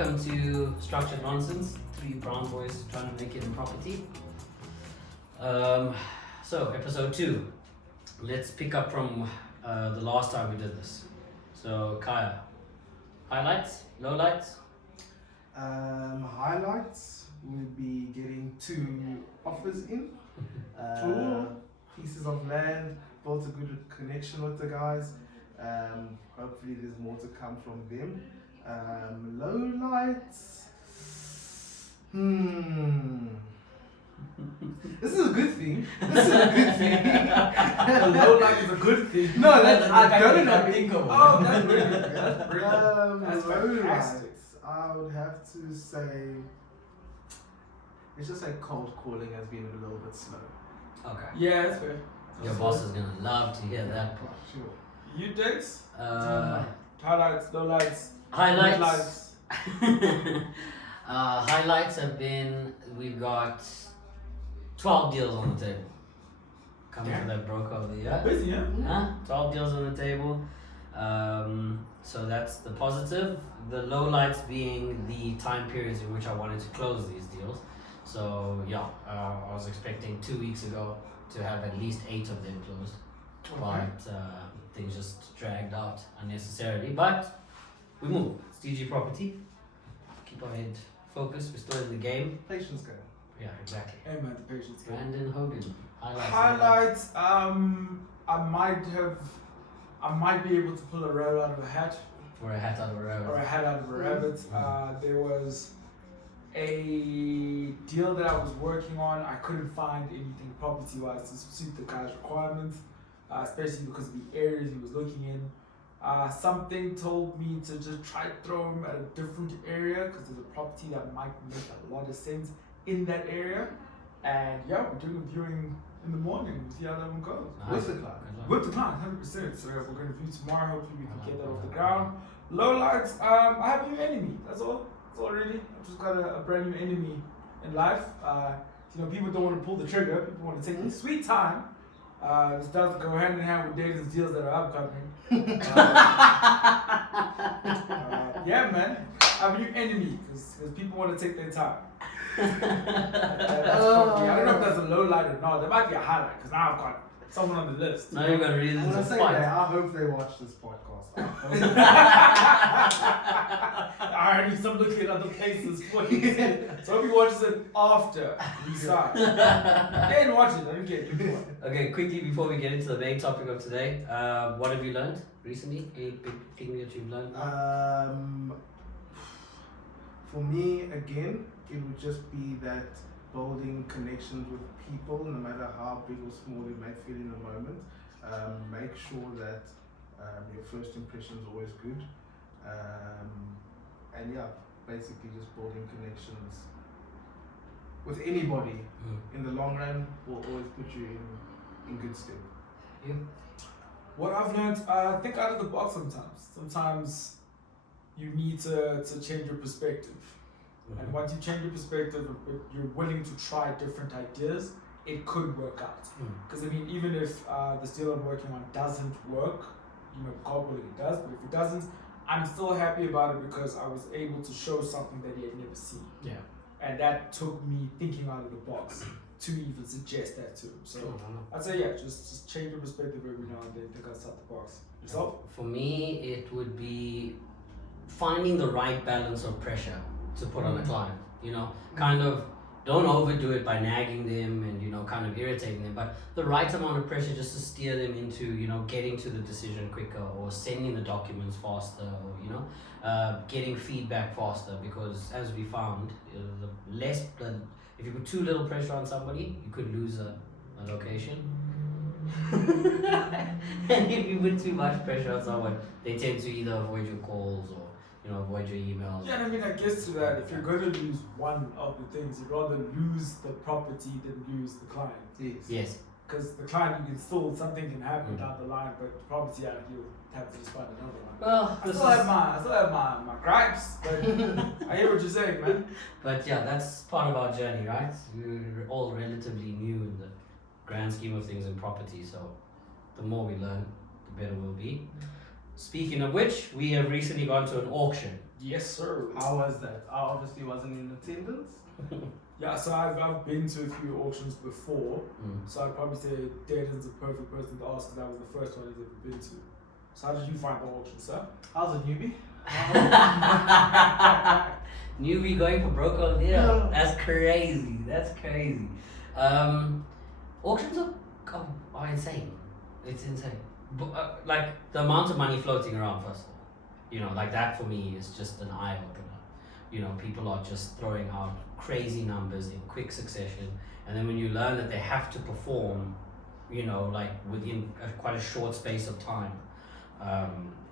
welcome to Structured Nonsense. Three brown boys trying to make it in property. So, episode 2. Let's pick up from the last time we did this. So, Kaya, highlights, lowlights? Highlights would be getting 2 offers in. Pieces of land, built a good connection with the guys. Hopefully there's more to come from them. Lowlights. This is a good thing. This is a good thing. A low light is a good thing. No, that's I don't don't think of one. Oh, that's brilliant. That's brilliant. That's lowlights. fantastic. I would have to say, it's just like cold calling has been a little bit slow. Okay. Yeah, that's fair. Your boss is gonna love to hear that. Sure. You Dex? Highlights. Highlights, lowlights. Highlights have been, we've got 12 deals on the table. Coming for that broker of the year. Busy, yeah? 12 deals on the table. So that's the positive. The lowlights being the time periods in which I wanted to close these deals. So yeah, I was expecting 2 weeks ago to have at least 8 of them closed. Okay. But things just dragged out unnecessarily. But we move. It's DG Property. Keep our head focused. We're still in the game. Patience go. Yeah, exactly. Hey man, the patience game. Brandon Hogan. Highlights, I might be able to pull a rabbit out of a hat. Or a hat out of a rabbit. Or a hat out of a rabbit. There was a deal that I was working on. I couldn't find anything property-wise to suit the guy's requirements, especially because of the areas he was looking in. Something told me to just try to throw him at a different area because there's a property that might make a lot of sense in that area. And yeah, we're doing a viewing in the morning. We'll see how that one goes. With the client. With the client, 100%. So we're going to view tomorrow. Hopefully we can get that off the ground. Low lights, I have a new enemy. That's all. That's all really. I've just got a brand new enemy in life. People don't want to pull the trigger. People want to take their sweet time. This does go hand in hand with Dayton's deals that are upcoming. Yeah, man. I have a new enemy because people want to take their time. I don't know if that's a low light or not. That might be a highlight because now I've got someone on the list. Now you're going to read I'm this gonna to say fight. that. I hope they watch this podcast. I already start looking at other places for you. So if he watches it after he starts. They didn't watch it, I didn't get it. Okay, quickly before we get into the main topic of today, what have you learned recently? Any big thing that you've learned? For me, again, it would just be that building connections with people, no matter how big or small it may feel in the moment. Make sure that your first impression is always good. And yeah, basically just building connections with anybody in the long run will always put you in good stead. You? What I've learned, think out of the box sometimes. Sometimes you need to change your perspective. And once you change your perspective, you're willing to try different ideas, it could work out. Because even if the deal I'm working on doesn't work, God willing it does, but if it doesn't, I'm still happy about it because I was able to show something that he had never seen. Yeah. And that took me thinking out of the box to even suggest that to him. So I'd say, yeah, just change your perspective every now and then, think outside the box. Yourself? For me, it would be finding the right balance of pressure to put on a client. Kind of don't overdo it by nagging them and kind of irritating them, but the right amount of pressure just to steer them into getting to the decision quicker, or sending the documents faster, or getting feedback faster. Because as we found, if you put too little pressure on somebody, you could lose a location. And if you put too much pressure on someone, they tend to either avoid your calls or avoid your emails. Yeah, and I guess to that, if you're going to lose one of the things, you'd rather lose the property than lose the client. Yes. Because the client, you can still, something can happen down the line, but the property, you'll have to just find another one. Well, I still have my gripes, but I hear what you're saying, man. But yeah, that's part of our journey, right? We're all relatively new in the grand scheme of things in property, so the more we learn, the better we'll be. Speaking of which, we have recently gone to an auction. Yes, sir. How was that? I obviously wasn't in attendance. Yeah, so I've been to a few auctions before, so I'd probably say Dayton's the perfect person to ask because that was the first one he's ever been to. So how did you find the auction, sir? How's a newbie? Newbie going for broke all year. Yeah. That's crazy. That's crazy. Auctions are insane. It's insane. Like the amount of money floating around, first of all. You know, like that for me is just an eye opener. You know, people are just throwing out crazy numbers in quick succession, and then when you learn that they have to perform, you know, like within quite a short space of time,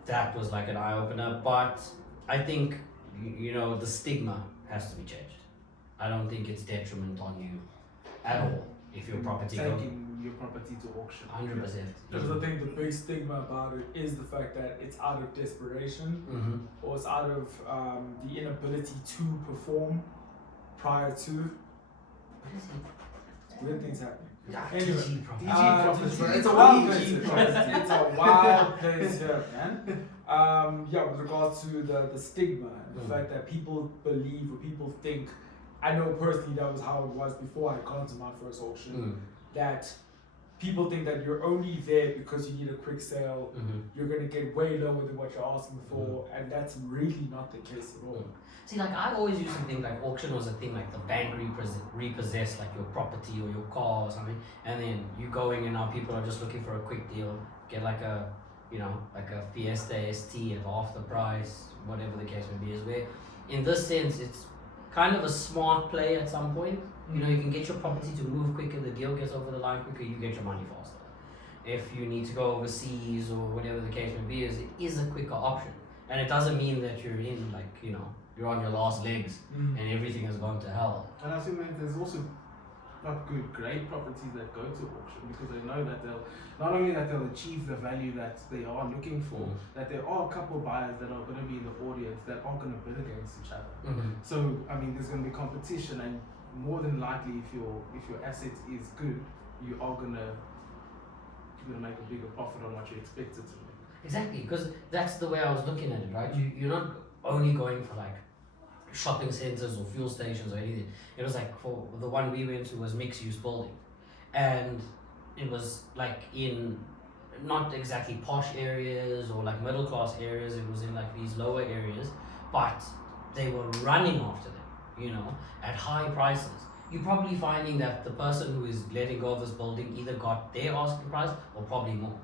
that was like an eye opener. But I think, you know, the stigma has to be changed. I don't think it's detriment on you at all if your property taking your property to auction. 100%. Because I think the big stigma about it is the fact that it's out of desperation, or it's out of the inability to perform prior to. What is it? Weird things happening. Anyway, Anyway, DG property. it's a wild place. It's a wild place here, man. Yeah, with regards to the stigma and the fact that people believe or people think. I know personally that was how it was before I had gone to my first auction. That people think that you're only there because you need a quick sale. You're gonna get way lower than what you're asking for, and that's really not the case at all. See, like I always used to think like auction was a thing like the bank repossess like your property or your car or something, and then you going and now people are just looking for a quick deal, get like a, you know, like a Fiesta ST at half the price, whatever the case may be. Is where, in this sense, it's kind of a smart play at some point. You know, you can get your property to move quicker, the deal gets over the line quicker, you get your money faster. If you need to go overseas or whatever the case may be, it is a quicker option. And it doesn't mean that you're in, like, you know, you're on your last legs and everything has gone to hell. And I think that there's also not great properties that go to auction because they know that they'll not only that they'll achieve the value that they are looking for, that there are a couple buyers that are going to be in the audience that aren't going to bid against each other. So I mean, there's going to be competition, and more than likely, if your asset is good, you're gonna make a bigger profit on what you expected to make. Exactly, because that's the way I was looking at it, right? You're not only going for like shopping centers or fuel stations or anything. It was like, for the one we went to was mixed use building, and it was like in not exactly posh areas or like middle class areas. It was in like these lower areas, but they were running after them, you know, at high prices. You're probably finding that the person who is letting go of this building either got their asking price or probably more.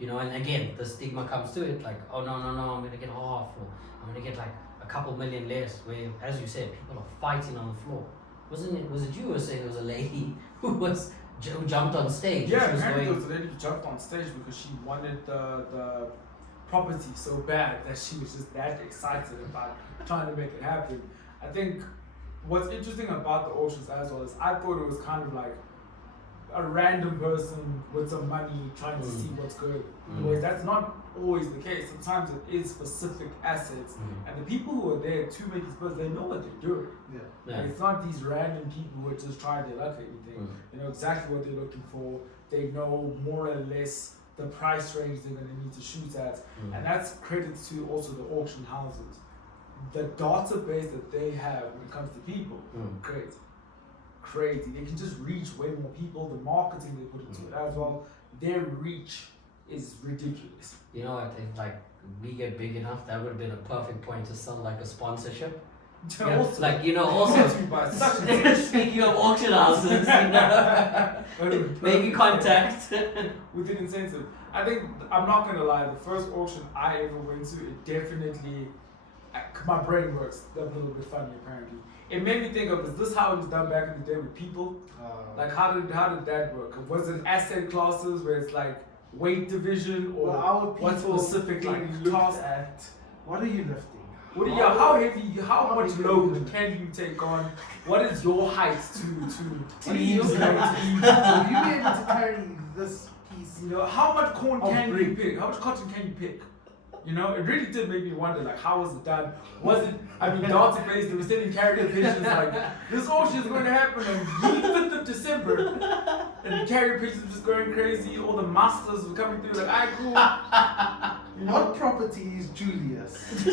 You know, and again, the stigma comes to it, like, oh no, I'm gonna get half, or I'm gonna get like a couple million less, where, as you said, people are fighting on the floor. Was it you who was saying there was a lady who jumped on stage? Yeah, apparently there was a lady who jumped on stage because she wanted the property so bad that she was just that excited about trying to make it happen. I think what's interesting about the auctions as well is I thought it was kind of like a random person with some money trying to see what's good. Whereas that's not always the case. Sometimes it is specific assets, and the people who are there to make these bids, they know what they're doing. Yeah. Like, it's not these random people who are just trying their luck at anything. They know exactly what they're looking for. They know more or less the price range they're going to need to shoot at, and that's credit to also the auction houses. The database that they have when it comes to people, crazy. They can just reach way more people. The marketing they put into it as well, their reach is ridiculous. You know what? If like we get big enough, that would have been a perfect point to sell like a sponsorship. Yeah, Also, like, you know, also speaking of auction houses, you know, maybe contact with an incentive. I think, I'm not gonna lie, the first auction I ever went to, it definitely, my brain works a little bit funny apparently. It made me think of, is this how it was done back in the day with people? Like how did that work? Was it asset classes where it's like weight division, or what specific like looked at? What are you lifting? How heavy? How much load can you take on? What is your height to Will you be able to carry this piece? You know, how much corn can you pick? How much cotton can you pick? You know, it really did make me wonder, like, how was it done? Was it, I mean, database, they were sending carrier pigeons, like, this auction is going to happen on the 5th of December. And the carrier pigeons were just going crazy, all the masters were coming through, like, alright, cool. What property is Julius?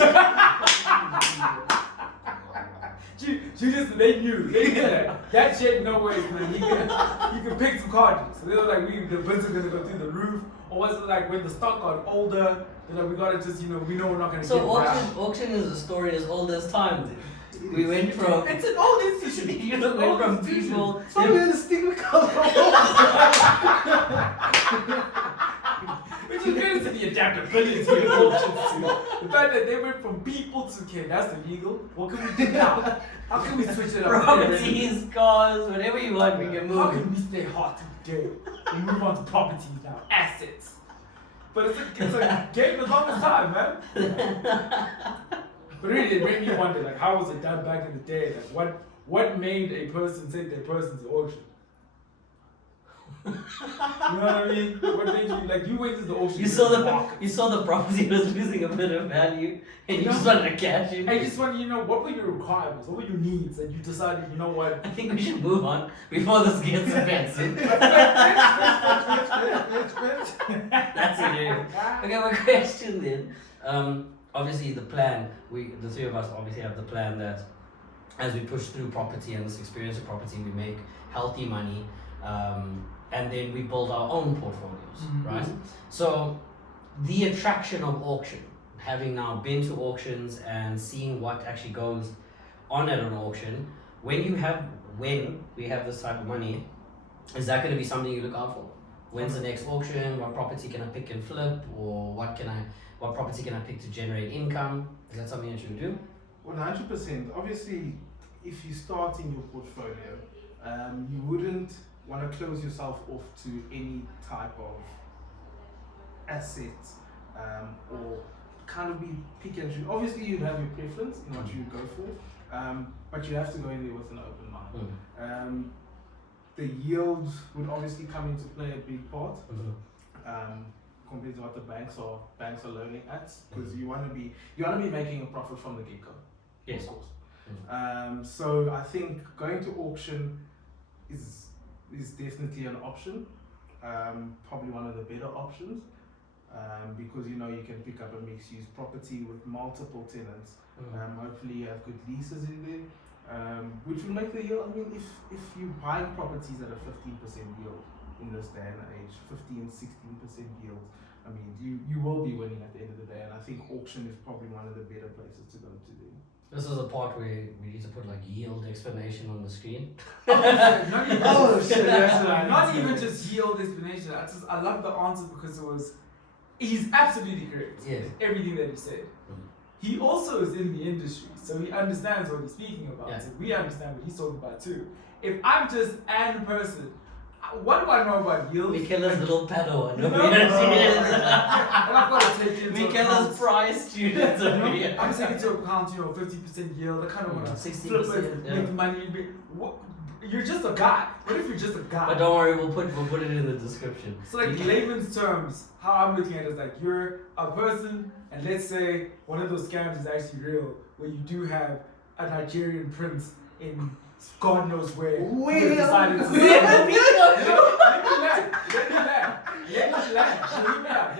Julius, they knew that shit. No way, man. You can pick some cards. So they were like, the bids are gonna go through the roof, or was it like when the stock got older? They're like, we gotta just, we know we're not gonna. So get auction is a story as old as time. We went from it's an old institution. you know, went from people. It's probably the stigma comes Which is good to the adaptability of auctions too. The fact that they went from people to okay, that's illegal. What can we do now? How can we switch it up? Properties, cars, whatever you want, we can How move. can we stay hot today? We move on to properties now, assets. But it's a game as long as time, man. But really, it made me wonder, like, how was it done back in the day? Like, what made a person take their person to auction? You know what I mean? What made you, like, you went to the auction. You saw the property was losing a bit of value, and you just wanted to cash in. I just want what were your requirements? What were your needs? And you decided, you know what? I think we should move on before this gets offensive. That's it. Okay, my question then. Obviously, the plan. The three of us, obviously have the plan that as we push through property and this experience of property, we make healthy money, and then we build our own portfolios, right? So, the attraction of auction, having now been to auctions and seeing what actually goes on at an auction, when we have this type of money, is that going to be something you look out for? When's the next auction? What property can I pick and flip? Or what property can I pick to generate income? Is that something that you would do? 100%. Obviously, if you start in your portfolio, you wouldn't want to close yourself off to any type of asset or kind of be pick and choose. Obviously, you'd have your preference in what you go for, but you have to go in there with an open mind. The yield would obviously come into play a big part. Compared to what the banks are loaning at, because you want to be making a profit from the get-go. Yes. Of course. So I think going to auction is definitely an option, probably one of the better options, because you can pick up a mixed-use property with multiple tenants. Hopefully you have good leases in there, which will make the yield. I mean, if you're buying properties at a 15% yield in this day and age, 15-16% yield, I mean, you will be winning at the end of the day, and I think auction is probably one of the better places to go to do. This is a part where we need to put like yield explanation on the screen. Not even just yield explanation. I love the answer because he's absolutely correct. Yes. Everything that he said. He also is in the industry, so he understands what he's speaking about. Yeah. So we understand what he's talking about too. If I'm just an person, what do I know about yield? Michaela's little Padawan. You know? And I've got to take into Michaela's account. prize students over here. I'm taking into account, 50% yield. I kind of want to 60%, flip it, yeah. make money. You're just a guy. What if you're just a guy? But don't worry, we'll put it in the description. So like layman's terms, how I'm looking at it is like you're a person, and let's say one of those scams is actually real, where you do have a Nigerian prince in God knows where. Wait, decided to Let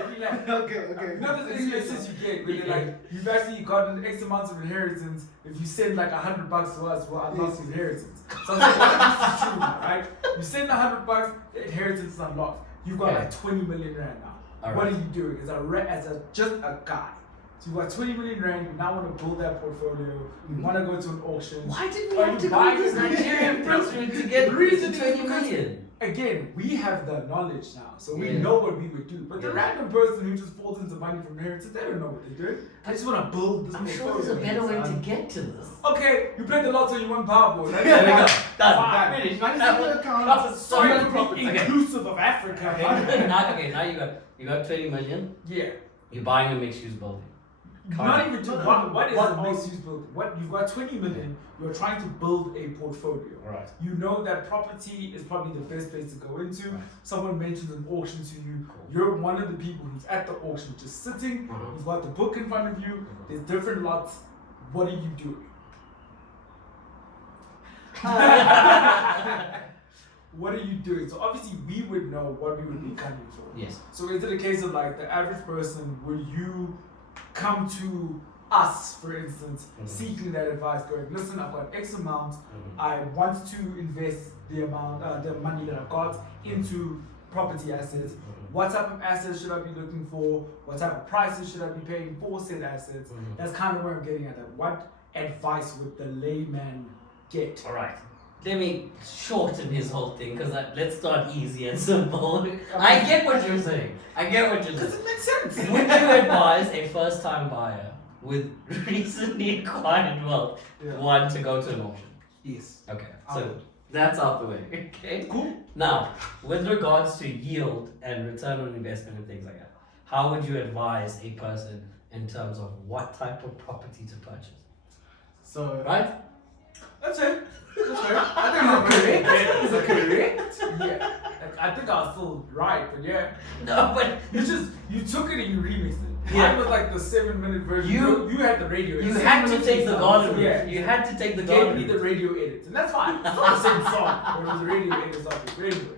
me land. Okay. You know the experiences you get where they're like, you've actually gotten X amounts of inheritance. If you send like $100 to us, we'll unlock the inheritance. So I'm saying, this is true, right? You send $100, the inheritance is unlocked. You've got like 20 million rand now. All What right. are you doing just a guy? So you got 20 million rand, you now want to build that portfolio, you want to go to an auction. Why did we Are have you to go buying to this it? Nigerian prince to get The reason to is 20 because- million? Again, we have the knowledge now, so we Yeah. know what we would do. But the Yeah. random person who just falls into money from inheritance, they don't know what they're doing. They just want to build this I'm sure portfolio. there's a better way to get to this. Okay, you played the lotto, you won Powerball. That's There we go. Done. Done. Finished. Money in the account. That's a Sorry, solid property. inclusive of Africa. Okay, now you got 20 million. Yeah. You're buying a mixed use building. Not even just what is What a mixed use building? What you've got 20 million, you're trying to build a portfolio. Right. You know that property is probably the best place to go into. Right. Someone mentions an auction to you. Cool. You're one of the people who's at the auction, just sitting. You've got the book in front of you. There's different lots. What are you doing? What are you doing? So obviously we would know what we would be coming for. Yes. So is it a case of like the average person, will you come to us, for instance, Mhm. seeking that advice, going, listen, I've got X amount. Mhm. I want to invest the amount, the money that I've got into property assets. Mhm. What type of assets should I be looking for? What type of prices should I be paying for said assets? Mhm. That's kind of where I'm getting at. That. What advice would the layman get? All right. Let me shorten his whole thing because let's start easy and simple. I get what you're saying. I get what you're Does saying. it make sense? Would you advise a first-time buyer with recently acquired wealth Yeah. want to go to an auction? Yes. Okay, I so would. that's out the way. Okay. Cool. Now, with regards to yield and return on investment and things like that, how would you advise a person in terms of what type of property to purchase? So Right? That's it. That's fair. I think I'm correct. Is it correct? Yeah. I think I was still right, but yeah. No, but You took it and you remixed it. Yeah. Mine was like the 7-minute version. You- you had the radio. you edit. had to 7 take the minutes garden song. route. Yeah. You had to take the Gave garden me the route. radio edits, and that's fine. It's not the same song, but it was the radio edits of it. But anyway,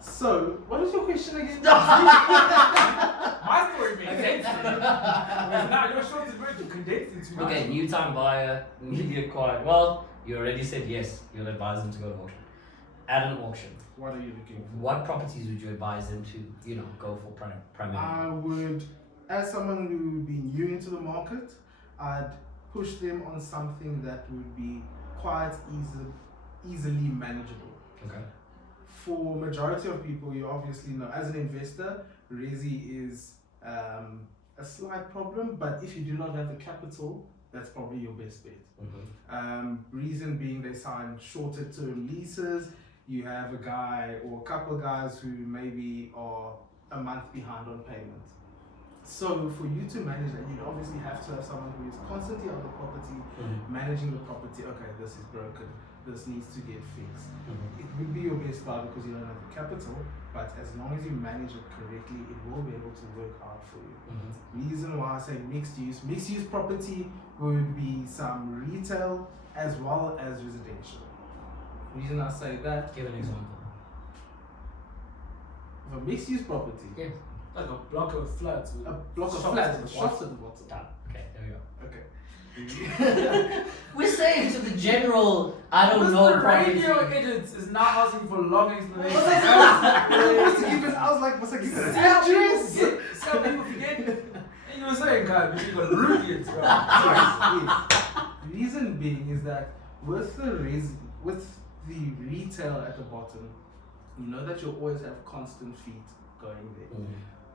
So what was your question again? my story makes sense. Whereas now your shortest version condensed into mine. Okay, new time buyer, newly acquired. Well, you already said yes. You'll advise them to go to auction. At an auction, What are you looking for? what properties would you advise them to, go for primarily? I would, as someone who would be new into the market, I'd push them on something that would be quite easily manageable. Okay. For majority of people, you obviously know, as an investor, Resi is a slight problem, but if you do not have the capital, that's probably your best bet. Reason being they sign shorter term leases. You have a guy or a couple of guys who maybe are a month behind on payment. So for you to manage that, you'd obviously have to have someone who is constantly on the property, managing the property. Okay, this is broken. This needs to get fixed. It would be your best buy because you don't have the capital, but as long as you manage it correctly, it will be able to work out for you. Reason why I say mixed use property would be some retail as well as residential. Reason I say that, Give an example. of a mixed use property, Yeah. Like a block of flats. With a block of shops flats at with the shops bottom. at the bottom. Done. Okay, there we go. Okay. We're saying to the general, I don't Because know the property. radio edits is not asking for long explanations. I was like, must I give it an address? See how people forget? And you were saying, God, but you got rookies, bro. Yes. Reason being is that with the retail at the bottom, you know that you'll always have constant feet going there.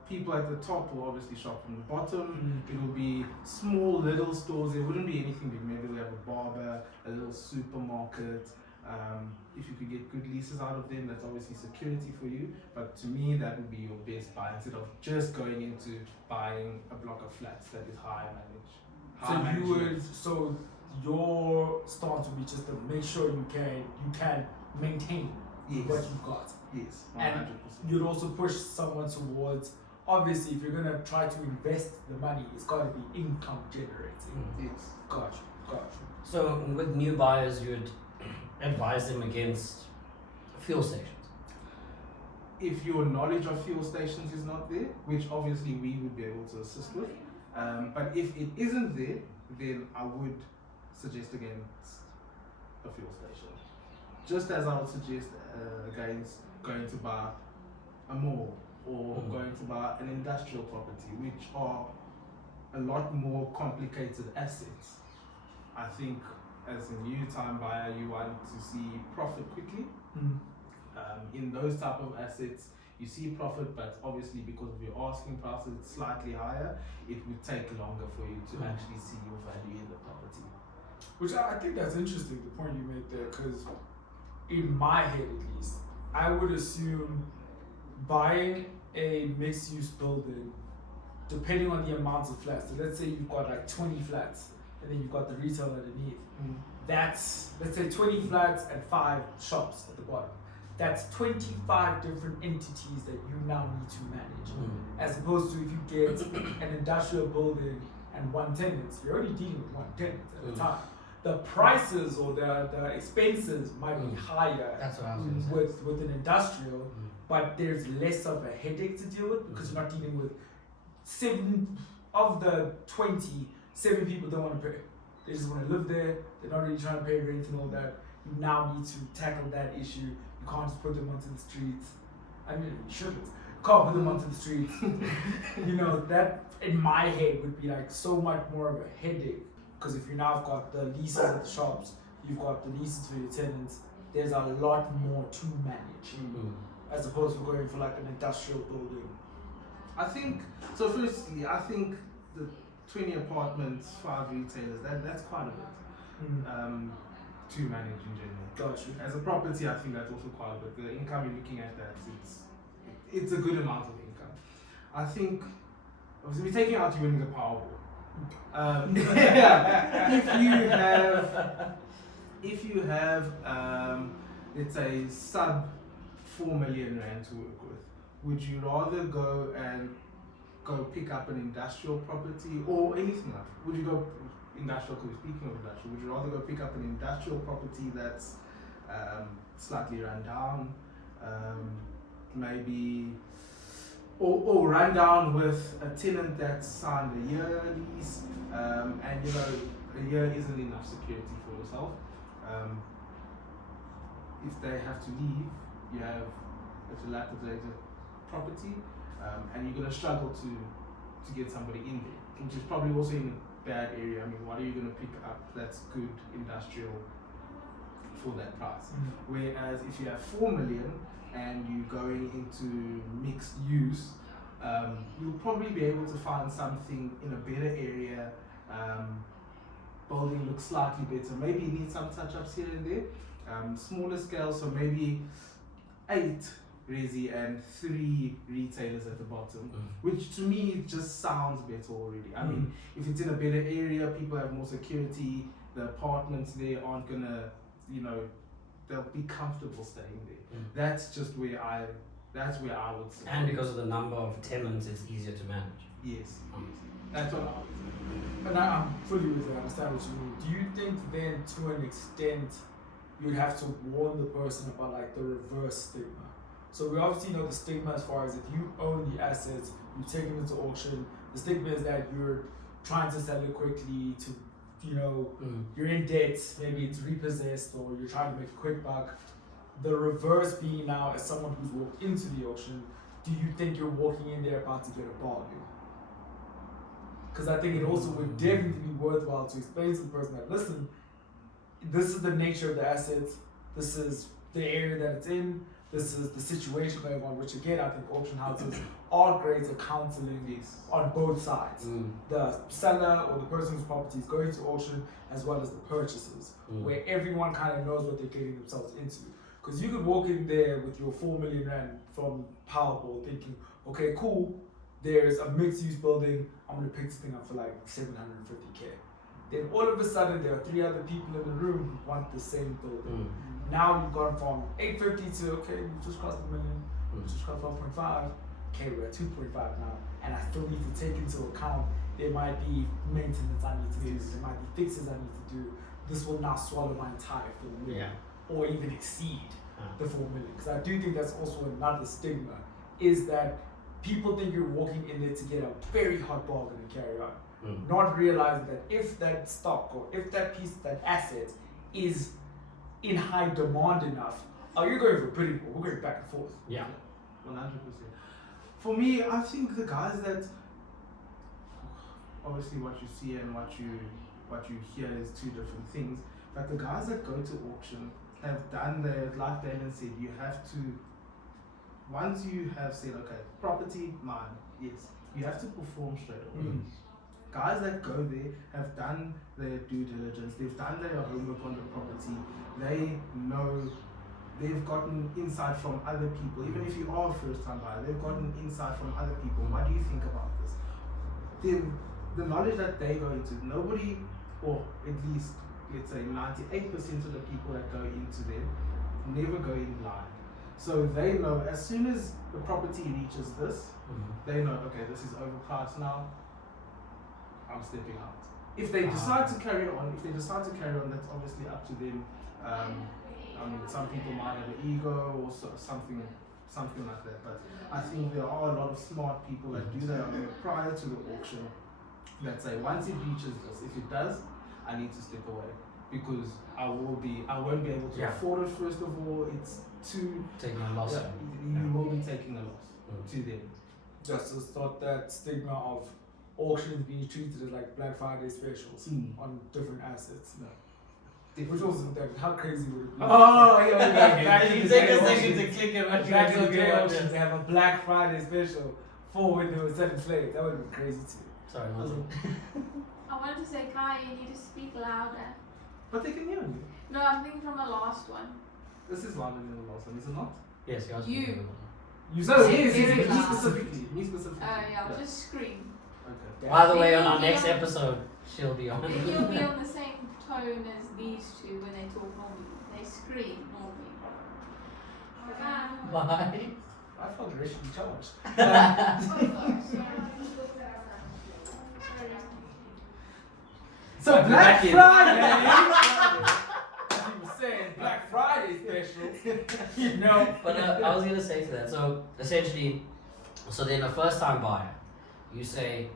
People at the top will obviously shop from the bottom. It will be small little stores. There wouldn't be anything big. Maybe we'll have a barber, a little supermarket. If you could get good leases out of them, that's obviously security for you. But to me, that would be your best buy instead of just going into buying a block of flats that is high managed. So your stance would be just to make sure you can maintain Yes. what you've got. Yes, And 100%. you'd also push someone towards, obviously, if you're gonna try to invest the money, it's gotta be income generating. Yes. Got you. So with new buyers, you'd advise them against fuel stations. If your knowledge of fuel stations is not there, which obviously we would be able to assist with, but if it isn't there, then I would suggest against a fuel station. Just as I would suggest against going to buy a mall or going to buy an industrial property, which are a lot more complicated assets. I think as a new time buyer, you want to see profit quickly. In those type of assets, you see profit, but obviously because of your asking prices slightly higher, it would take longer for you to actually see your value in the property. Which I think that's interesting, the point you made there, because in my head at least, I would assume buying a mixed-use building, depending on the amounts of flats. So let's say you've got like 20 flats, and then you've got the retail underneath. That's, let's say 20 flats and 5 shops at the bottom. That's 25 different entities that you now need to manage. As opposed to if you get an industrial building and 1 tenant, you're only dealing with 1 tenant at a time. The prices or the expenses might be higher That's what I was going to say. with an industrial, but there's less of a headache to deal with because you're not dealing with 7 of the 20. 7 people don't want to pay. They just want to live there. They're not really trying to pay rent and all that. You now need to tackle that issue. You can't just put them onto the streets. I mean, you shouldn't. Can't put them onto the streets. You know, that in my head would be like so much more of a headache. Because if you now got the leases at the shops, you've got the leases for your tenants, there's a lot more to manage. As opposed to going for like an industrial building. I think, so firstly, I think the 20 apartments, 5 retailers, that's quite a bit to manage in general. Got you. As a property, I think that's also quite a bit. The income you're looking at, it's a good amount of income. I think, obviously, we're taking out you winning the Powerball. if you have, let's say, sub 4 million rand to work with, would you rather go pick up an industrial property or anything else? Would you go industrial? Because speaking of industrial, would you rather go pick up an industrial property that's slightly run down, maybe, or run down with a tenant that's signed a year lease, and you know a year isn't enough security for yourself. If they have to leave, you have a dilapidated property, and you're going to struggle to get somebody in there, which is probably also in a bad area. I mean, what are you going to pick up that's good industrial for that price? Whereas if you have 4 million and you're going into mixed use, you'll probably be able to find something in a better area. Building looks slightly better. Maybe you need some touch-ups here and there. Smaller scale, so maybe 8 resi and 3 retailers at the bottom, which to me just sounds better already. I mean, if it's in a better area, people have more security, the apartments there aren't gonna, you know, they'll be comfortable staying there. That's just where I would say. And because of the number of tenants, it's easier to manage. Yes. That's what I would say. And I'm fully with you, I understand what you mean. Do you think then, to an extent, you'd have to warn the person about like the reverse stigma? So we obviously know the stigma as far as if you own the assets, you take them into auction, the stigma is that you're trying to sell it quickly to, you know, you're in debt, maybe it's repossessed, or you're trying to make a quick buck. The reverse being now, as someone who's walked into the auction, do you think you're walking in there about to get a bargain? Because I think it also would definitely be worthwhile to explain to the person that, listen, this is the nature of the assets, this is the area that it's in, this is the situation going on, which again, I think auction houses are great at counseling this on both sides. The seller or the person whose property is going to auction, as well as the purchasers, where everyone kind of knows what they're getting themselves into. Because you could walk in there with your 4 million rand from Powerball thinking, okay, cool, there's a mixed use building, I'm going to pick this thing up for like 750k. Then all of a sudden there are 3 other people in the room who want the same building. Now you've gone from 850 to, okay, we just crossed a million, we just crossed 1.5, okay, we're at 2.5 now, and I still need to take into account there might be maintenance I need to do, there might be fixes I need to do. This will now swallow my entire 4 million, or even exceed the 4 million. Because I do think that's also another stigma, is that people think you're walking in there to get a very hot bargain and carry on. Not realizing that if that stock or if that piece, that asset is in high demand enough, you're going for a bidding war. We're going back and forth. 100%. For me, I think the guys that, obviously what you see and what you hear is 2 different things, but the guys that go to auction have done their, like Damon said, you have to, once you have said, okay, property, mine, yes, you have to perform straight away. Guys that go there have done their due diligence, they've done their homework on the property, they know, they've gotten insight from other people. Even if you are a first time buyer, they've gotten insight from other people. What do you think about this? The knowledge that they go into, nobody, or at least let's say 98% of the people that go into them never go in blind. So they know as soon as the property reaches this, they know, okay, this is overpriced now, I'm stepping out. If they decide to carry on, that's obviously up to them. I mean, some people might have an ego or something like that, but I think there are a lot of smart people that do that prior to the auction. that say once it reaches this, if it does, I need to step away because I won't be able to afford it. First of all, it's too taking a loss. You will be taking a loss to them. Just to start that stigma of auctions being treated as like Black Friday specials on different assets. No. Which also, how crazy would it be? Oh, yeah, back in You the take day a second auctions- to click it. back in the day auctions, they have a Black Friday special for when they were selling slaves. That would have been crazy too. Sorry, Martin. I wanted to say, Kai, you need to speak louder. But they can hear me. No, I'm thinking from the last one. This is louder than the last one, is it not? Yes, you asked You. me. You No, said yes, very me loud. specifically. Me specifically. Yeah, just scream. Okay. By the way, on our Yeah. next episode, she'll be on. You'll be on the same tone as these two when they talk normally. They scream normally. Bye. I felt racially charged. So Back Black in. Friday, as you were saying, Black Friday special, you know. But I was gonna say to that. So essentially, so then a first-time buyer, you say,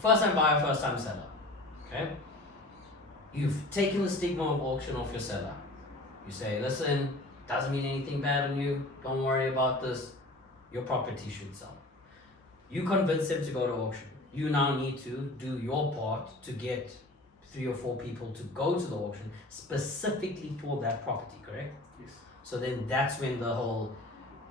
first-time buyer, first-time seller. Okay. You've taken the stigma of auction off your seller. You say, listen, doesn't mean anything bad on you. Don't worry about this. Your property should sell. You convince them to go to auction. You now need to do your part to get 3 or 4 people to go to the auction specifically for that property, correct? Yes. So then that's when the whole,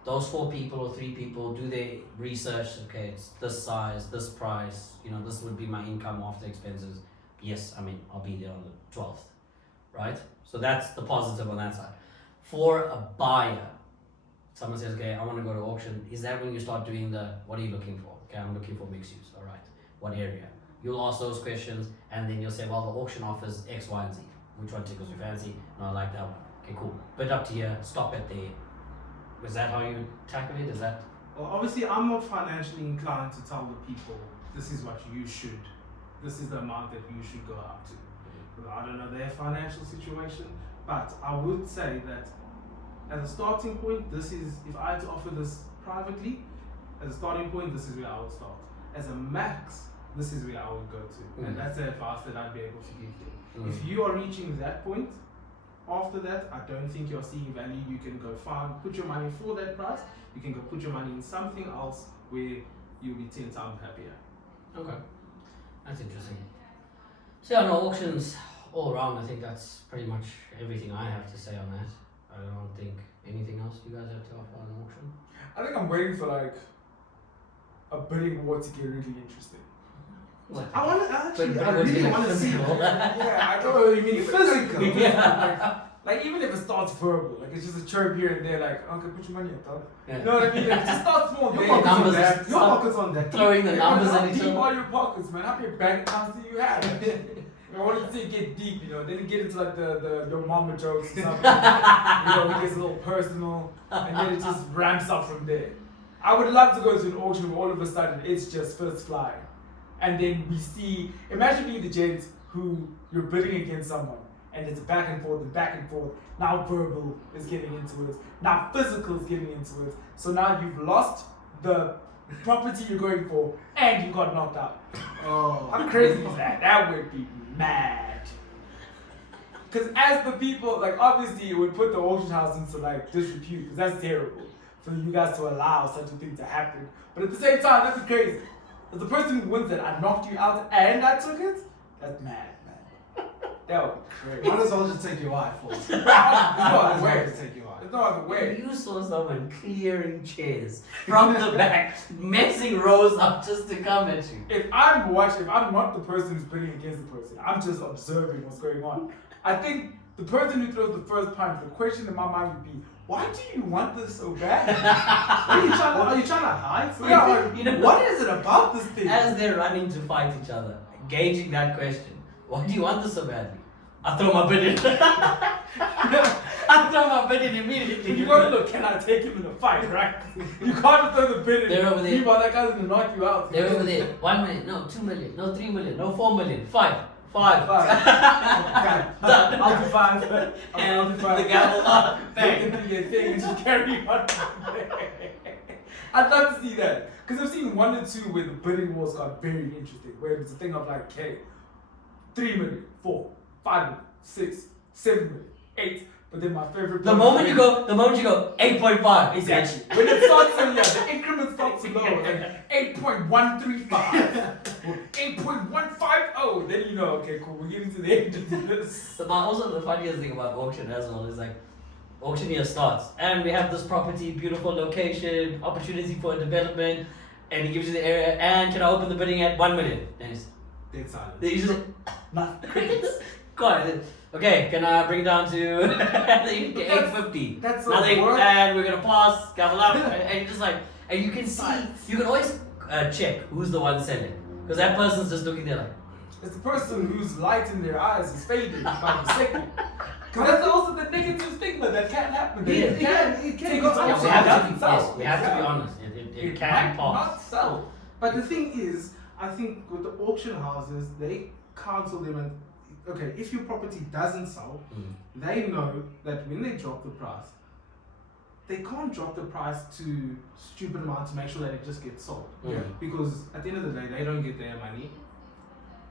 those 4 people or 3 people do their research. Okay, it's this size, this price, this would be my income after expenses. Yes, I'll be there on the 12th, right? So that's the positive on that side. For a buyer, someone says, okay, I want to go to auction. Is that when you start doing what are you looking for? Okay, I'm looking for mixed use. All right. What area? You'll ask those questions and then you'll say, well, the auction offers X, Y, and Z. Which one tickles your fancy? No, I like that one. Okay, cool. Bid up to here, stop it there. Is that how you tackle it? Is that? Well, obviously, I'm not financially inclined to tell the people this is what you should, this is the amount that you should go up to. Because I don't know their financial situation, but I would say that as a starting point, this is, if I had to offer this privately, as a starting point, this is where I would start. As a max, this is where I would go to. And that's the advice that I'd be able to give them. If you are reaching that point, after that, I don't think you're seeing value. You can go find, put your money for that price. You can go put your money in something else where you'll be 10 times happier. Okay. That's interesting. So yeah, no, auctions all around, I think that's pretty much everything I have to say on that. I don't think anything else you guys have to offer on an auction. I think I'm waiting for like a bidding war to get really interesting. I But really want to see physical. Yeah, I don't know what you mean physical. Yeah. Like even if it starts verbal, like it's just a chirp here and there, like uncle, put your money up, dog. Yeah. You know what I mean? Like, just start small. Your Your pockets numbers on that. is- Your pockets on that. Throwing the numbers How at each deep other. are your pockets, man? How many bank accounts do you have? I wanted to see it get deep, then you get into like the your mama jokes or something. It gets a little personal, and then it just ramps up from there. I would love to go to an auction where all of a sudden it's just first flying. And then we see, imagine being the gent who you're bidding against someone, and it's back and forth and back and forth. Now verbal is getting into it. Now physical is getting into it. So now you've lost the property you're going for, and you got knocked out. Oh. How crazy is that? That would be mad. Because as the people, like obviously it would put the auction house into like disrepute, because that's terrible for you guys to allow such a thing to happen. But at the same time, that's crazy. As the person who wins it, I knocked you out and I took it, that's mad, man. That would be crazy. Might as well just take your wife for it. There's no Might other as well way. just take your wife. There's no other way. You saw someone clearing chairs from the back, messing rows up just to come at you. If I'm watching, if I'm not the person who's bidding against the person, I'm just observing what's going on. I think the person who throws the first punch, the question in my mind would be, why do you want this so bad? Are you trying to hide something? Yeah, You know, What is it about this thing? as they're running to fight each other, gauging that question, why do you want this so badly? I throw my bid in. I throw my bid in immediately. You gotta look, can I take him in a fight, right? You can't throw the bid in. They're over there. Meanwhile, that guy's gonna knock you out. They're over there. 1 million, no 2 million, no 3 million, no 4 million, 5. Five. I'll do 5. I'll do 5. The gavel up. Bang into your thing and just carry on. I'd love to see that. Because I've seen 1 or 2 where the bidding wars got very interesting. Where it's a thing of like, okay, 3 million, 4, 5 million, 6, 7 million, 8. But then my favorite The moment you go 8.5. Exactly. When it starts to, the increment starts to lower, like 8.135 or 8.150, then you know, okay, cool, we're getting to the end of this. So also the funniest thing about auction as well is like, auction year starts and we have this property, beautiful location, opportunity for development, and he gives you the area, and can I open the bidding at 1 million? Then it's Dead silence. they usually Nothing. God, okay, can I bring it down to 850? That's the Nothing, worst. and we're gonna pass, gavel up, and you're just like, and you can see, you can always check who's the one selling, because that person's just looking there like, It's the person whose light in their eyes is fading by the second. Because that's also the negative stigma that can happen. That Yeah. it can It can take go its up own yeah, and we side. have to be, It doesn't yes, sell. we have to be Yeah. honest. It It can might pass. not sell. But the thing is, I think with the auction houses, they counsel them and okay, if your property doesn't sell, Mm. they know that when they drop the price, they can't drop the price to stupid amount to make sure that it just gets sold. Mm. Because at the end of the day, they don't get their money.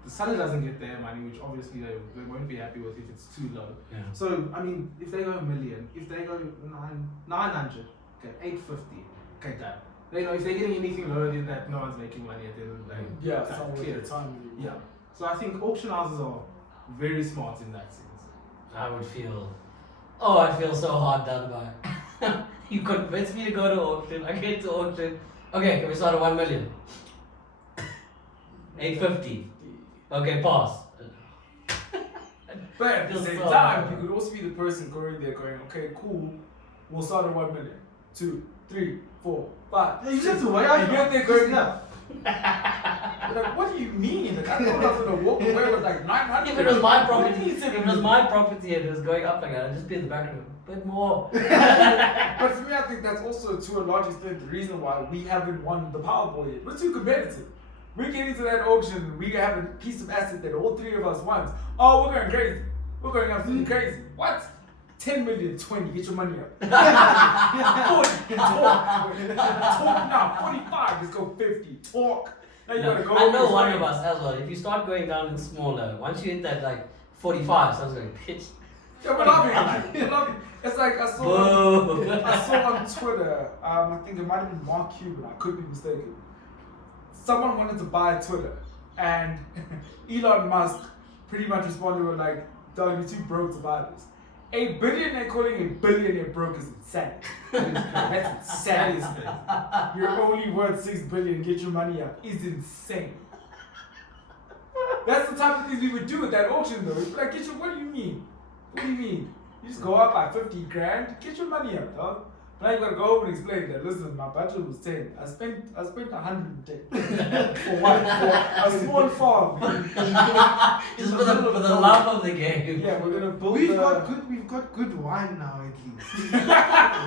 The seller doesn't get their money, which obviously they won't be happy with if it's too low. Yeah. So I mean, if they go a million, if they go 900, okay, 850, okay, done. They know if they're getting anything lower than that, no one's making money at the end of the day. Yeah, That's somewhere clear. the time. Yeah. So I think auction houses are very smart in that sense. I would feel, I feel so hard done by. You convinced me to go to auction. I get to auction. Okay, can we start at 1 million? 850. Okay, pass. But at the Just same so- time, you could also be the person going there going, okay, cool, we'll start at 1 million. 2, 3, 4, 5. You just have to wait. And you're there going, Yeah. like, what do you mean? Like, I thought I was gonna walk away with like 900. If it was my What property, do you if mean? it was my property and it was going up like that, I'd just be in the background, a bit more. But for me, I think that's also to a large extent the reason why we haven't won the Powerball yet. We're too competitive. We're getting to that auction, we have a piece of asset that all 3 of us want. Oh, we're going crazy. We're going absolutely crazy. What? 10 million, 20, get your money up. 40, talk now, 45, let's go 50, talk. Now you gotta go I know over one this of us as well. If you start going down in smaller, once you hit that like 45, someone's going, pitch. Yeah, we're laughing. We're laughing. It's like I saw on Twitter, I think it might have been Mark Cuban, I could be mistaken. Someone wanted to buy Twitter, and Elon Musk pretty much responded with like, dog, you're too broke to buy this. A billionaire calling a billionaire broke is insane. That's insane. You're only worth 6 billion, get your money up. Is insane. That's the type of things we would do at that auction though. We'd be like, what do you mean? What do you mean? You just go up by 50 grand, get your money up, dog. Now you gotta go over and explain that. Listen, my budget was 10. I spent 110 for what? For a small farm. Just for the love of the game. Yeah, we're gonna build. We've got good wine now at least. We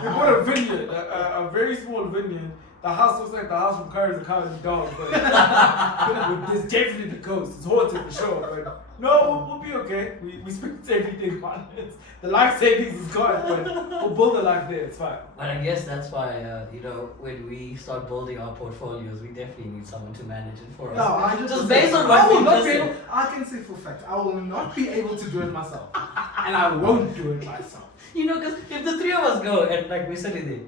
bought a vineyard, a very small vineyard. The house looks like the house from Courage the Cowardly Dog, but there's definitely the coast. It's haunted for sure, but no, we'll be okay. We spent everything on it. The life savings is gone, but we'll build a life there. It's fine. But I guess that's why, when we start building our portfolios, we definitely need someone to manage it for us. No, I Just based on what I will we not just be said. able, I can say for a fact, I will not be able to do it myself. And I won't do it myself. Because if the 3 of us go and like we're sitting there,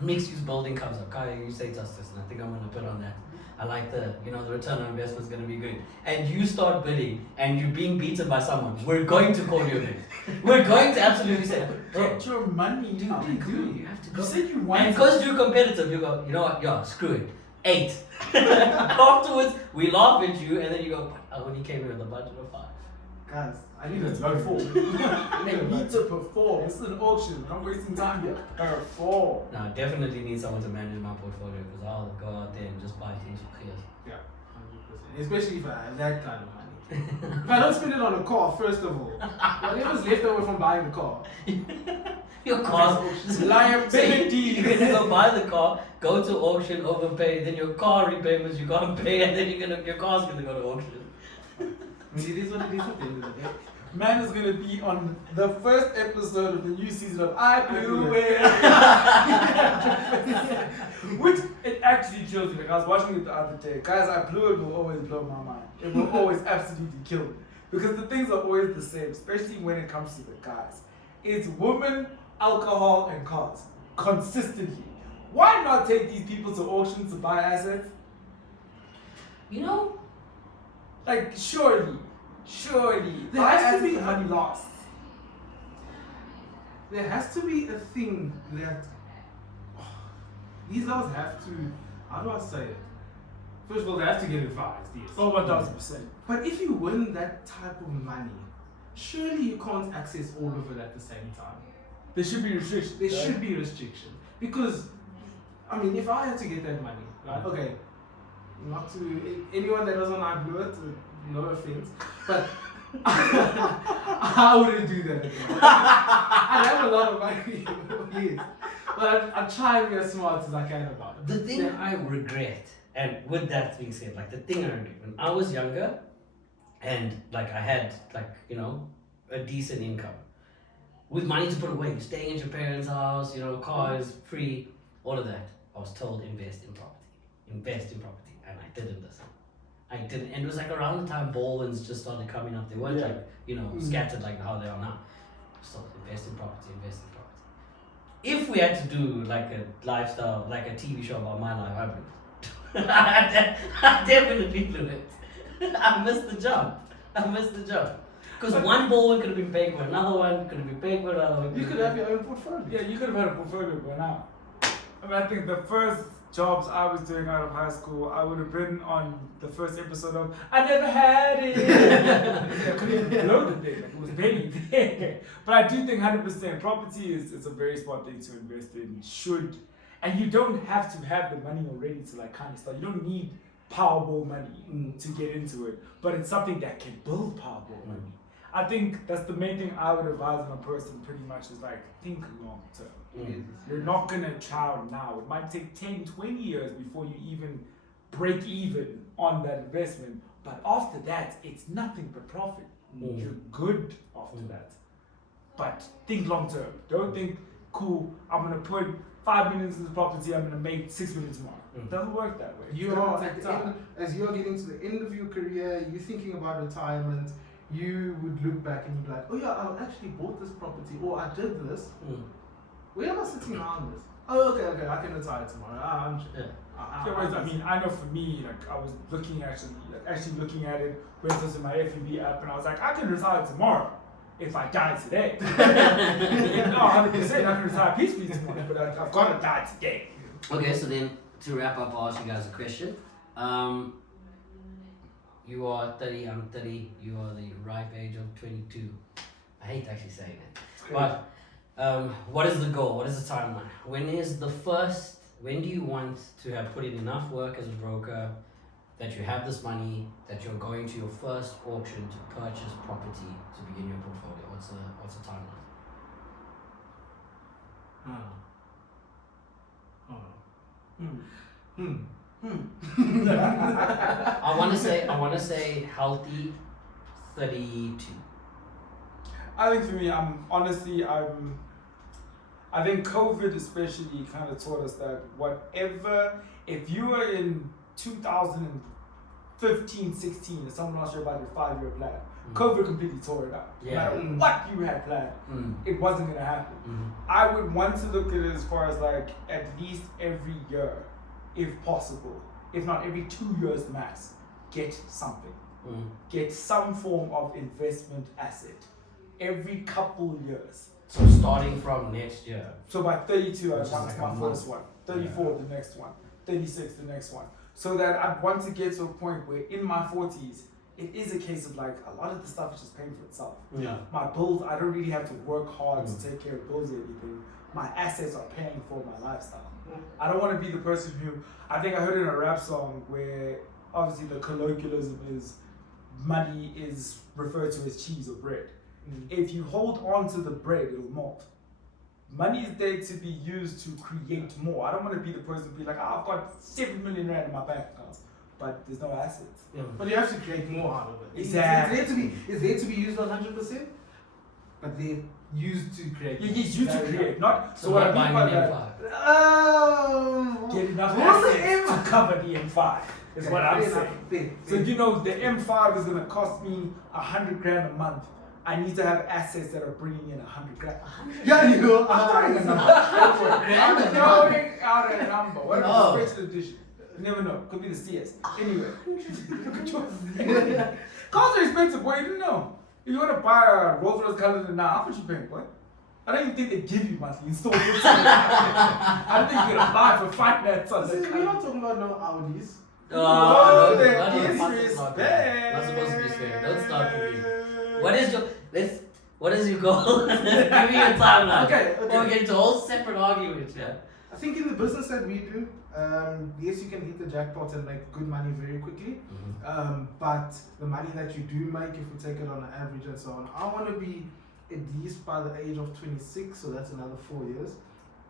mixed use building comes up. Kaya, you say justice, and I think I'm gonna put on that. I like the return on investment is gonna be good. And you start bidding, and you're being beaten by someone. We're going to call you in. We're going to absolutely say, bro, Get your money, dude, out. you have to go. You said you want. And because you're competitive, you go, you know what, yeah, screw it. 8. Afterwards, we laugh at you, and then you go, I only came here with a budget of 5. Guys, I need a low fall. They need to perform. This is an auction. I'm wasting time here. Perform. Now, I definitely need someone to manage my portfolio because I'll go out there and just buy things for clears. Yeah, 100%. Especially if I have that kind of money. If I don't spend it on a car, first of all, whatever's left over from buying the car. Your car's Liability. You're gonna go buy the car, go to auction, overpay, then your car repayments you can't pay, and then your car's gonna go to auction. I mean, it is what it is at the end of the day. Man is gonna be on the first episode of the new season of I Blew It. Which it actually chills me. Like I was watching it the other day. Guys, I Blew It will always blow my mind. It will always absolutely kill me. Because the things are always the same, especially when it comes to the guys. It's women, alcohol, and cars. Consistently. Why not take these people to auction to buy assets? You know, Like, surely, There has to be money lost. There has to be a thing that these girls have to. How do I say it? First of all, they have to get advised. Yes. Oh, 1000%. But if you win that type of money, surely you can't access all of it at the same time. There should be restrictions. There should be restrictions because, I mean, if I had to get that money, right? Okay, not to anyone that doesn't like Blew It, no offense, but I wouldn't do that again. I have a lot of money, yes, but I try and be as smart as I can about it. the thing I regret, and with that being said, like the thing I regret, when I was younger, and like I had like, you know, a decent income, with money to put away, staying at your parents' house, you know, cars, free, all of that, I was told invest in property, and I didn't listen. I didn't, and it was like around the time Baldwins just started coming up. They weren't Yeah. like, you know, scattered like how they are now. So invest in property. If we had to do like a lifestyle, like a TV show about my life, I blew it. I definitely blew it. I missed the job. Because one Baldwin could have been paying for another one, could have been paying for another one. You could have your own portfolio. Yeah, you could have had a portfolio by now. I mean, I think the first jobs I was doing out of high school, I would have been on the first episode of I Never Had It. I couldn't even blow the thing, like, it was barely there. But I do think 100% property is a very smart thing to invest in. And you don't have to have the money already to like kind of start. You don't need Powerball money to get into it, but it's something that can build Powerball money. I think that's the main thing I would advise on a person pretty much is like think long term. You're not gonna try now. It might take 10, 20 years before you even break even on that investment. But after that, it's nothing but profit. You're good after that. But think long term. Don't think, cool, I'm gonna put 5 million into the property, I'm gonna make 6 million tomorrow. It doesn't work that way. You It's are gonna at take the time. end, as you are getting to the end of your career, you're thinking about retirement. You would look back and you'd be like, oh yeah, I actually bought this property, or I did this. Where am I sitting now on this? Oh, okay, I can retire tomorrow. I'm sure. Yeah, I mean, I know for me, like I was looking actually looking at it, went to my FEB app, and I was like, I can retire tomorrow if I die today. No, 100%, I can retire peacefully tomorrow, but I've got to die today. Okay, so then to wrap up, I'll ask you guys a question. You are 30, I'm 30, you are the ripe age of 22. I hate actually saying it. But what is the goal? What is the timeline? When do you want to have put in enough work as a broker that you have this money, that you're going to your first auction to purchase property to begin your portfolio? What's the timeline? I want to say healthy 32. I think for me, I think COVID especially kind of taught us that if you were in 2015, 16, and someone asked you about your 5-year plan, COVID completely tore it up. Yeah. No matter what you had planned, it wasn't going to happen. I would want to look at it as far as like at least every year, if possible, if not every 2 years max, get something. Get some form of investment asset every couple years. So starting from next year. So by 32, I Which is want like my a first month. one. 34, the next one. 36, the next one. So that I'd want to get to a point where in my 40s, it is a case of like a lot of the stuff is just paying for itself. Yeah. My bills, I don't really have to work hard to take care of bills or anything. My assets are paying for my lifestyle. I don't want to be the person who, I think I heard in a rap song where obviously the colloquialism is money is referred to as cheese or bread. If you hold on to the bread, it'll melt. Money is there to be used to create more. I don't want to be the person to be like, I've got 7 million rand in my bank account, but there's no assets. But you have to create more out of it. Exactly. It's there to be used 100%, but they're used to create. Yeah, he's used to create, not. So So what I not mean buying by an that, M5. get enough What's the assets to cover the M5 is what I'm Fair saying. enough. So you know the M5 is gonna cost me 100 grand a month. I need to have assets that are bringing in 100 grand. Yeah, you know, I'm throwing a number. I'm throwing out a number. What if No. it's special edition? You never know. Could be the CS. Anyway, look at your face. Cars are expensive, boy. You didn't know. If you want to buy a Rolls Royce Calendar now, how much you paying, boy? I don't even think they give you monthly installments. I don't think you're gonna buy for finance on the We're calendar. not talking about no Audis. Oh, there no, is not respect. Not supposed to be fair. Don't start with me. What is your goal? Give me your time now. Okay. Or we get into a whole separate argument, yeah. I think in the business that we do, yes, you can hit the jackpot and make good money very quickly. But the money that you do make, if we take it on an average and so on, I want to be at least by the age of 26, so that's another 4 years.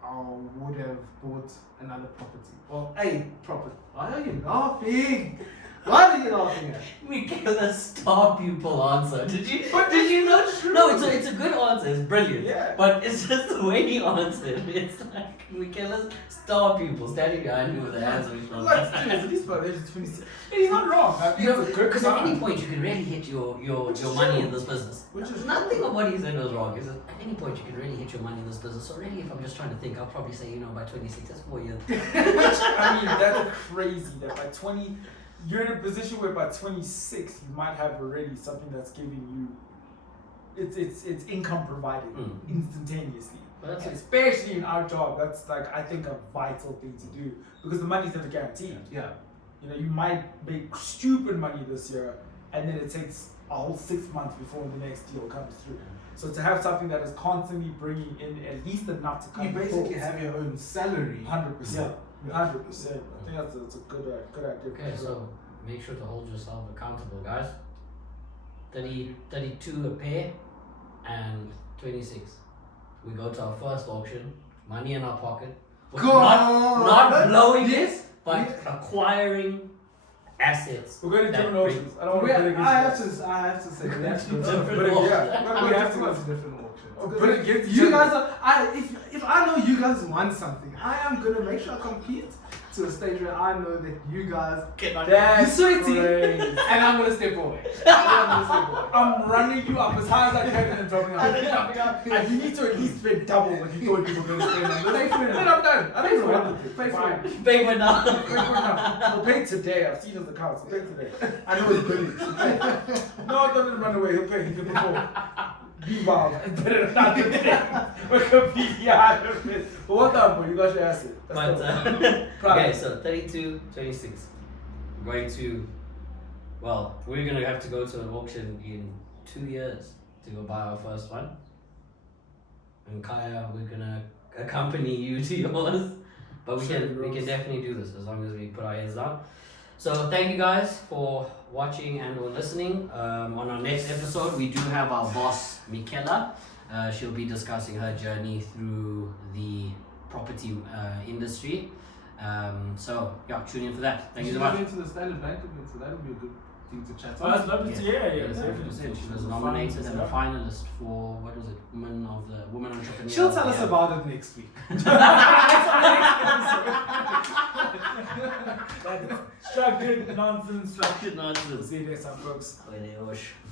I would have bought another property or a property. Why are you laughing? What are you laughing at? Michaela, star pupil answer. Did you know? True. No, it's a good answer. It's brilliant. Yeah. But it's just the way he answered. It's like Michaela's star pupil standing behind me with her hands on his shoulders. Like, at least by the age of 26. He's not wrong. I think it's a good Because at any sign. point you can really hit your Which is money true. in this business. Which is Nothing of what he said was wrong. Is at any point you can really hit your money in this business. So really, if I'm just trying to think, I'll probably say, by 26, that's 4 years. I mean, that's crazy that by 20, you're in a position where by 26, you might have already something that's giving you, it's income provided instantaneously. Well, that's it. Especially in our job, that's like, I think, a vital thing to do because the money's never guaranteed. Yeah. You might make stupid money this year and then it takes a whole 6 months before the next deal comes through. So to have something that is constantly bringing in at least enough to You cover basically bills, have your own salary. 100%. 100%. I think that's a good idea. Okay, so make sure to hold yourself accountable, guys. 32 a pair and 26. We go to our first auction, money in our pocket. Go Not on. blowing Yes. it, but acquiring assets. We're going to that different bring- options. I don't want to put it I have against to say we have to go to Different different auctions. yeah, we have to go to different auctions. Put it against You each guys other. are. If I know you guys want something, I am gonna make sure I compete to a stage where I know that you guys cannot. That's You're sweating, crazy. and I'm gonna step away. I'm gonna step away. I'm running you up as high as I can and dropping out. And you need to at least spend double what you thought you were going to spend. Pay for it. Then I'm done. I Pay don't for want it. to Pay for it. Pay for now. Pay for it now. We'll pay today. I've seen his accounts. We'll pay today. I know it's billing. No, don't let him run away. He'll pay. He can perform. Meanwhile, better than not today. We're completely out of it. But well done, boy. You got your asset. But okay, so 32, 26. Going to, well, we're gonna have to go to an auction in 2 years to go buy our first one. And Kaya, we're gonna accompany you to yours. But we can definitely do this as long as we put our heads down. So thank you guys for watching and or listening. On our next episode, we do have our boss Michaela. She'll be discussing her journey through the property industry. So yeah, tune in for that. Thank you so much. Into the Standard Bank event, so that would be a good thing to chat Oh, that's about. lovely. Yeah. Yeah, Yes, definitely. 100%. She was nominated and a finalist for what was it? Woman Entrepreneur. She'll tell us Yeah. about it next week. Structured nonsense. Structured nonsense. See you next time, folks. Where they